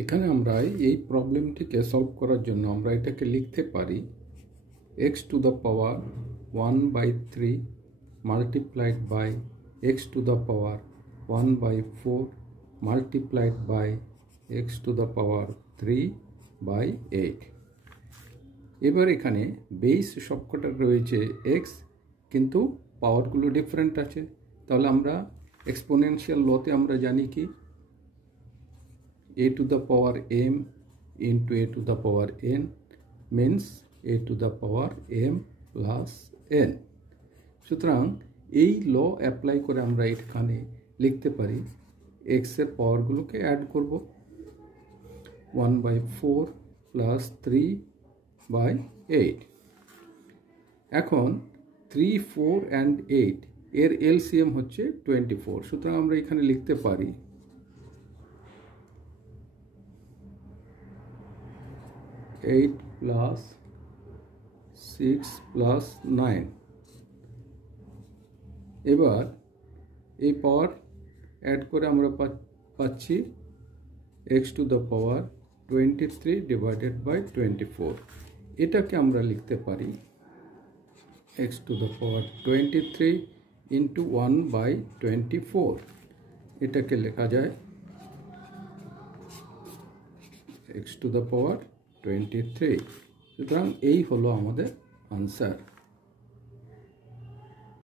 এখানে আমরা এই প্রবলেমটিকে সলভ করার জন্য আমরা এটাকে লিখতে পারি x to the power 1/3 multiplied by x to the power 1/4 multiplied by x to the power 3/8। এবার এখানে বেস সবকটা রয়েছে x, কিন্তু পাওয়ারগুলো ডিফারেন্ট আছে। তাহলে আমরা এক্সপোনেনশিয়াল লতে আমরা জানি কি a to the power m into a to the power n means a to the power m plus n। সুতরাং এই ল অ্যাপ্লাই করে আমরা এখানে লিখতে পারি x এর পাওয়ারগুলোকে অ্যাড করব 1/4 plus 3/8। এখন 3, 4 and 8 এর এলসিএম হচ্ছে 24। সুতরাং আমরা এখানে লিখতে পারি 8 plus 6 plus 9। এবার এই পাওয়ার অ্যাড করে আমরা পাচ্ছি x to the power 23 divided by 24। এটাকে আমরা লিখতে পারি x to the power 23 into 1/24। এটাকে লেখা যায় x to the power 23। সুতরাং এই হলো আমাদের আনসার।